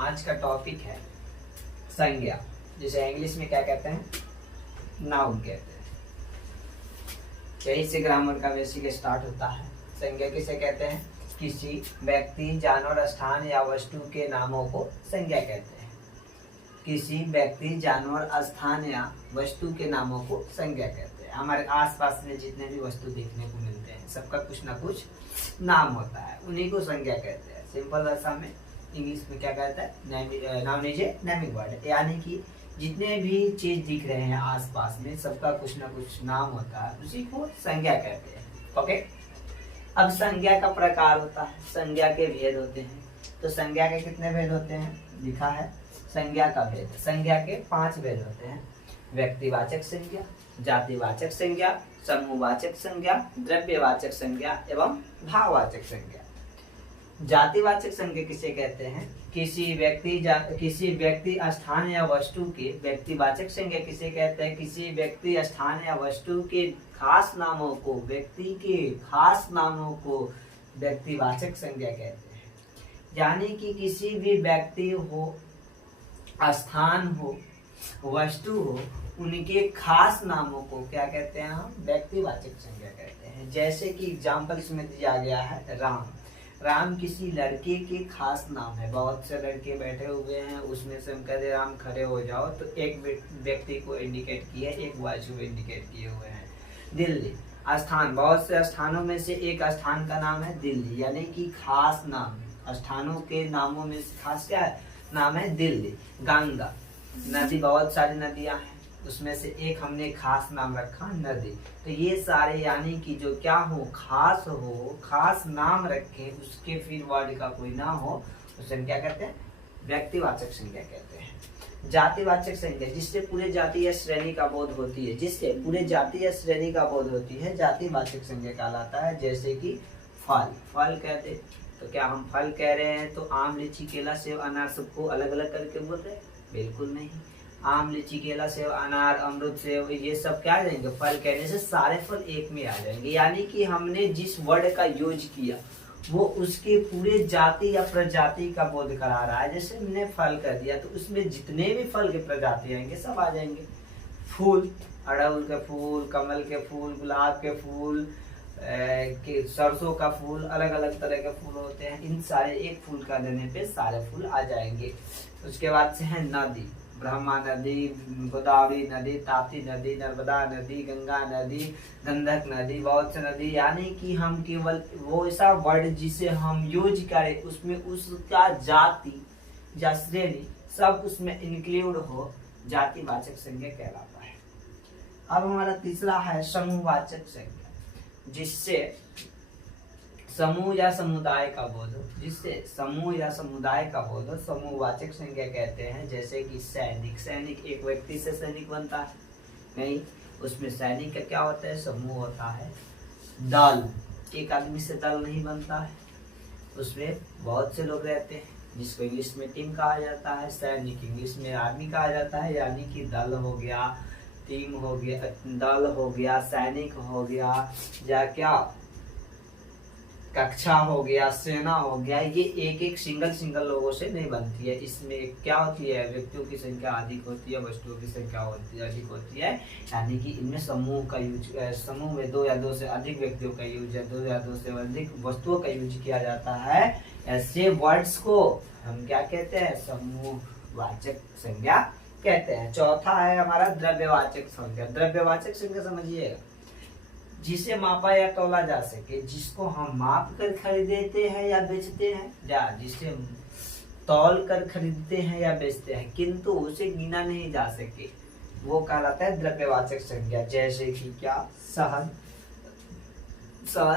आज का टॉपिक है संज्ञा, जिसे इंग्लिश में क्या कहते हैं, नाउन कहते हैं। यही से ग्रामर का बेसिक स्टार्ट होता है। संज्ञा किसे कहते हैं? किसी व्यक्ति, जानवर, स्थान या वस्तु के नामों को संज्ञा कहते हैं। किसी व्यक्ति, जानवर, स्थान या वस्तु के नामों को संज्ञा कहते हैं। हमारे आसपास में जितने भी वस्तु देखने को मिलते हैं सबका कुछ ना कुछ नाम होता है, उन्हीं को संज्ञा कहते हैं। सिंपल भाषा में इंग्लिश में क्या कहता है, noun is a naming word, यानी कि जितने भी चीज दिख रहे हैं आसपास में सबका कुछ ना कुछ नाम होता है, उसी को संज्ञा कहते हैं। ओके, अब संज्ञा का प्रकार होता है, संज्ञा के भेद होते हैं। तो संज्ञा के कितने भेद होते हैं? लिखा है संज्ञा का भेद। संज्ञा के 5 भेद होते हैं: व्यक्तिवाचक संज्ञा, जातिवाचक संज्ञा, समूहवाचक संज्ञा, द्रव्यवाचक संज्ञा एवं भाववाचक संज्ञा। जातिवाचक संज्ञा किसे कहते हैं? किसी व्यक्ति, स्थान या वस्तु के। व्यक्तिवाचक संज्ञा किसे कहते हैं? किसी व्यक्ति, स्थान या वस्तु के खास नामों को, व्यक्ति के खास नामों को व्यक्तिवाचक संज्ञा कहते हैं। यानी कि किसी भी व्यक्ति हो, स्थान हो, वस्तु हो, उनके खास नामों को क्या कहते हैं? हम व्यक्तिवाचक संज्ञा कहते हैं। जैसे कि एग्जाम्पल इसमें दिया गया है राम। राम किसी लड़के के खास नाम है। बहुत से लड़के बैठे हुए हैं, उसमें से हम कहते राम खड़े हो जाओ, तो एक व्यक्ति को इंडिकेट किया, एक बॉयज को इंडिकेट किए हुए हैं। दिल्ली स्थान, बहुत से स्थानों में से एक स्थान का नाम है दिल्ली, यानी कि खास नाम। स्थानों के नामों में से खास क्या है? नाम है दिल्ली। गंगा नदी, बहुत सारी नदियां हैं, उसमें से एक हमने खास नाम रखा नदी। तो ये सारे यानी कि जो क्या हो, खास नाम रखे, उसके फिर वर्ड का कोई ना हो, उसे हम क्या कहते हैं? व्यक्तिवाचक संज्ञा कहते हैं। जातिवाचक संज्ञा, जिससे पूरे जाति या श्रेणी का बोध होती है, जिससे पूरे जाति या श्रेणी का बोध होती है, जातिवाचक संज्ञा कहलाता है। जैसे कि फल कहते, तो क्या हम फल कह रहे हैं तो आम, लीची, केला, सेब, अनार सबको अलग अलग करके बोल रहे हैं? बिल्कुल नहीं। आम, लीची, केला, सेब, अनार, अमरूद, सेब, ये सब क्या आ जाएंगे? फल कहने से सारे फल एक में आ जाएंगे। यानी कि हमने जिस वर्ड का यूज किया वो उसके पूरे जाति या प्रजाति का बोध करा रहा है। जैसे हमने फल कर दिया तो उसमें जितने भी फल के प्रजाति आएंगे सब आ जाएंगे। फूल, अड़हुल के फूल, कमल के फूल, गुलाब के फूल, सरसों का फूल, अलग अलग तरह के फूल होते हैं। इन सारे एक फूल का देने पे सारे फूल आ जाएंगे। उसके बाद से है नदी। ब्रह्मा नदी, गोदावरी नदी, ताप्ती नदी, नर्मदा नदी, गंगा नदी, गंडक नदी, बहुत से नदी। यानी कि हम केवल वो ऐसा वर्ड जिसे हम यूज करें उसमें उसका जाति या श्रेणी सब उसमें इंक्लूड हो, जातिवाचक संज्ञा कहलाता है। अब हमारा तीसरा है समूहवाचक संज्ञा, जिससे समूह या समुदाय का बोध हो, जिससे समूह या समुदाय का बोध हो, समूहवाचक संज्ञा कहते हैं। जैसे कि सैनिक एक व्यक्ति से सैनिक बनता है नहीं, उसमें सैनिक का क्या होता है? समूह होता है। दल, एक आदमी से दल नहीं बनता है, उसमें बहुत से लोग रहते हैं, जिसको इंग्लिश में टीम कहा जाता है। सैनिक इंग्लिश में आर्मी कहा जाता है, यानी कि दल हो गया, टीम हो गया, दल हो गया, सैनिक हो गया, या क्या कक्षा हो गया, सेना हो गया। ये एक एक सिंगल लोगों से नहीं बनती है। इसमें क्या होती है? व्यक्तियों की संख्या अधिक होती है, वस्तुओं की संख्या अधिक होती है। यानी कि इनमें समूह का यूज, समूह में 2 या 2 से अधिक व्यक्तियों का यूज या 2 या 2 से अधिक वस्तुओं का यूज किया जाता है। ऐसे वर्ड्स को हम क्या कहते हैं? समूहवाचक संज्ञा कहते हैं। चौथा है हमारा द्रव्यवाचक संज्ञा। द्रव्यवाचक संज्ञा समझिएगा, जिसे मापा या तौला जा सके, जिसको हम माप कर खरीदते हैं या बेचते हैं, या जिसे तौल कर खरीदते हैं या बेचते हैं, किंतु उसे गिना नहीं जा सके, वो कहलाता है द्रव्यवाचक संज्ञा। जैसे कि क्या, शहद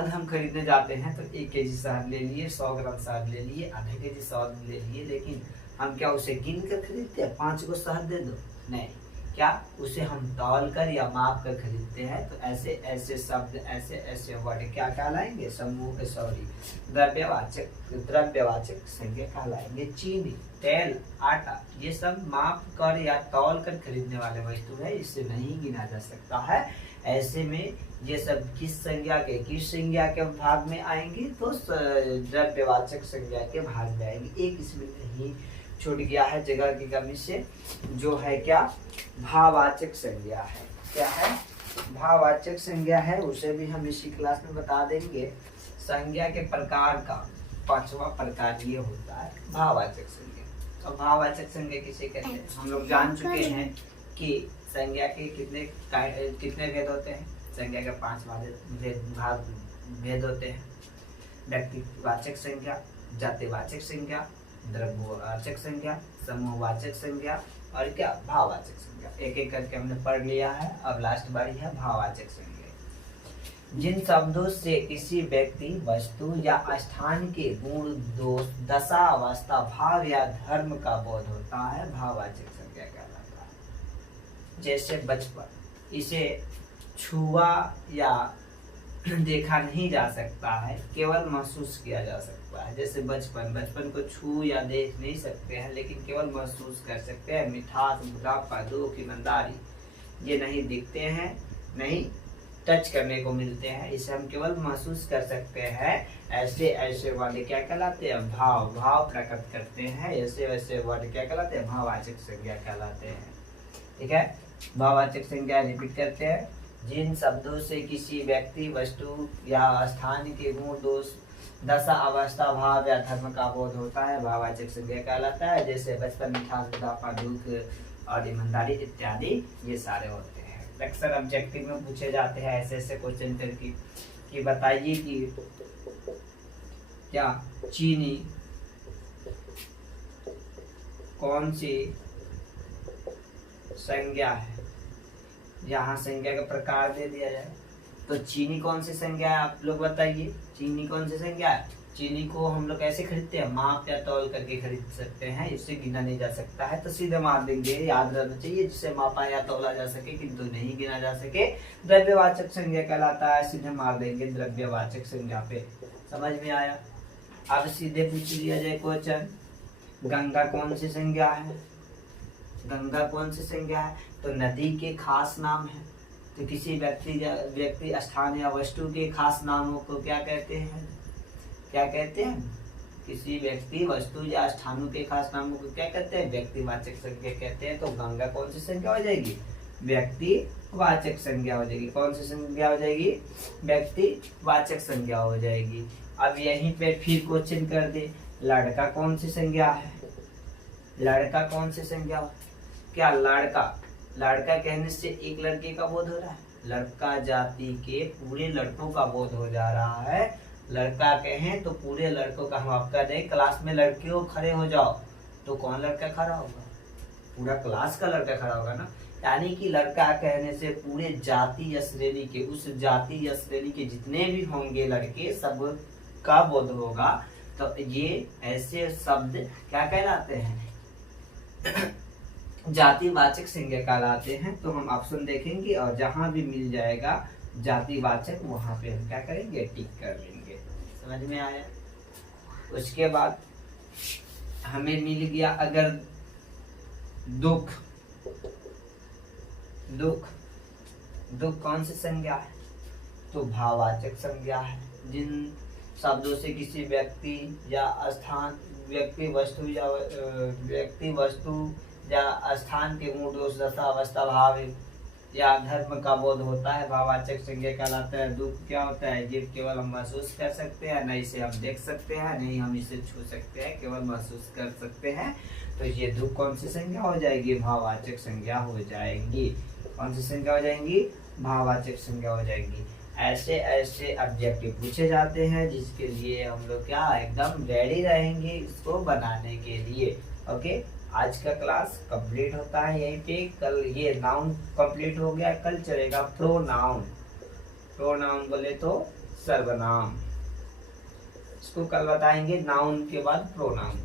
हम खरीदने जाते हैं तो 1 केजी शहद ले लिए, 100 ग्राम शहद ले लिए, आधे केजी शहद ले लिए, लेकिन हम क्या उसे गिन कर खरीदते हैं? 5 को शहद दे दो, नहीं, क्या उसे हम तौल कर या माप कर खरीदते हैं। तो ऐसे ऐसे शब्द, ऐसे ऐसे वर्ड क्या कहलाएंगे? द्रव्यवाचक संज्ञा कहलाएंगे। चीनी, तेल, आटा, ये सब माप कर या तौल कर खरीदने वाले वस्तु है, इससे नहीं गिना जा सकता है। ऐसे में ये सब किस संज्ञा के भाग में आएंगे? तो द्रव्यवाचक संज्ञा के भाग में आएंगे। एक इसमें नहीं छूट गया है जगह की कमी से, जो है क्या, भाववाचक संज्ञा है। क्या है, भाववाचक संज्ञा है। उसे भी हम इसी क्लास में बता देंगे। संज्ञा के प्रकार का 5वां प्रकार ये होता है भाववाचक संज्ञा। तो भाववाचक संज्ञा किसे कहते हैं, हम लोग जान चुके हैं कि संज्ञा के कितने भेद होते हैं। संज्ञा के 5 भेद होते हैं। व्यक्तिवाचक संज्ञा, जातिवाचक संज्ञा, द्रव्यवाचक संज्ञा, समूहवाचक संज्ञा और क्या, भाववाचक संज्ञा। एक एक करके हमने पढ़ लिया है। अब लास्ट बारी है भाववाचक संज्ञा। जिन शब्दों से किसी व्यक्ति, वस्तु या स्थान के गुण, दोष, दशा, अवस्था, भाव या धर्म का बोध होता है, भाववाचक संज्ञा कहलाता है। जैसे बचपन, इसे छुआ या देखा नहीं जा सकता है, केवल महसूस किया जा सकता है। जैसे बचपन को छू या देख नहीं सकते हैं, लेकिन केवल महसूस कर सकते हैं। मिठास, बुढ़ापा, दुख, ईमानदारी, ये नहीं दिखते हैं, नहीं टच करने को मिलते हैं, इसे हम केवल महसूस कर सकते हैं। ऐसे ऐसे वर्ड क्या कहलाते हैं, भाव प्रकट करते हैं। ऐसे ऐसे वर्ड क्या कहलाते हैं, भाववाचक संज्ञा कहलाते हैं। ठीक है, भाववाचक संज्ञा रिपीट करते हैं। जिन शब्दों से किसी व्यक्ति, वस्तु या स्थान के गुण, दोष, दशा, अवस्था, भाव या धर्म का बोध होता है, भाववाचक संज्ञा कहलाता है। जैसे बचपन, मिठास, बुढ़ापा, दुख और ईमानदारी इत्यादि, ये सारे होते हैं। अक्सर ऑब्जेक्टिव में पूछे जाते हैं ऐसे ऐसे क्वेश्चन करके कि बताइए कि क्या चीनी कौन सी संज्ञा है। यहाँ संज्ञा का प्रकार दे दिया जाए तो चीनी कौन सी संज्ञा है, आप लोग बताइए। चीनी कौन सी संज्ञा है। चीनी को हम लोग कैसे खरीदते हैं, माप या तौल करके खरीद सकते हैं। इससे गिना नहीं जा सकता है तो सीधे मार देंगे। याद रखना चाहिए, जिससे मापा या तौला जा सके किंतु नहीं गिना जा सके, द्रव्यवाचक संज्ञा कहलाता है। सीधे मार देंगे द्रव्यवाचक संज्ञा पे। समझ में आया। अब सीधे पूछ लिया जाए क्वेश्चन, गंगा कौन सी संज्ञा है। गंगा कौन सी संज्ञा है, तो नदी के खास नाम है। तो किसी व्यक्ति, स्थान या वस्तु के खास नामों को क्या कहते हैं, क्या कहते हैं। किसी व्यक्ति, वस्तु या स्थानों के खास नामों को क्या कहते हैं, व्यक्तिवाचक संज्ञा कहते हैं। तो गंगा कौन सी संज्ञा हो जाएगी, व्यक्तिवाचक संज्ञा हो जाएगी। कौन सी संज्ञा हो जाएगी, व्यक्तिवाचक संज्ञा हो जाएगी। अब यहीं पे फिर क्वेश्चन कर दे, लड़का कौन सी संज्ञा है। लड़का कौन सी संज्ञा हो, क्या लड़का कहने से एक लड़के का बोध हो रहा है। लड़का जाति के पूरे लड़कों का बोध हो जा रहा है। लड़का कहें तो पूरे लड़कों का। हम आपका दें क्लास में लड़कियों खड़े हो जाओ तो कौन लड़का खड़ा होगा, पूरा क्लास का लड़का खड़ा होगा ना। यानी कि लड़का कहने से पूरे जाति या श्रेणी के, उस जाति या श्रेणी के जितने भी होंगे लड़के, सब का बोध होगा। तो ये ऐसे शब्द क्या कहलाते हैं, जातिवाचक संज्ञा कहलाते हैं। तो हम ऑप्शन देखेंगे और जहां भी मिल जाएगा जातिवाचक, वहां पे हम क्या करेंगे, टिक कर लेंगे। समझ में आया। उसके बाद हमें मिल गया अगर दुख। दुख कौन सी संज्ञा है, तो भाववाचक संज्ञा है। जिन शब्दों से किसी व्यक्ति या स्थान, व्यक्ति वस्तु या स्थान के गुण, दोष, दशा, अवस्था, भाव या धर्म का बोध होता है, भाववाचक संज्ञा कहलाता है। दुख क्या होता है, ये केवल हम महसूस कर सकते हैं, नहीं इसे हम देख सकते हैं, नहीं हम इसे छू सकते हैं, केवल महसूस कर सकते हैं। तो ये दुख कौन सी संज्ञा हो जाएगी, भाववाचक संज्ञा हो जाएंगी। कौन सी संज्ञा हो जाएंगी, भाववाचक संज्ञा हो जाएंगी। ऐसे ऐसे ऑब्जेक्टिव पूछे जाते हैं जिसके लिए हम लोग क्या एकदम रेडी रहेंगे इसको बनाने के लिए। ओके, आज का क्लास कंप्लीट होता है यहीं पे। कल ये नाउन कंप्लीट हो गया, कल चलेगा प्रोनाउन। प्रोनाउन बोले तो सर्वनाम, इसको कल बताएंगे। नाउन के बाद प्रोनाउन।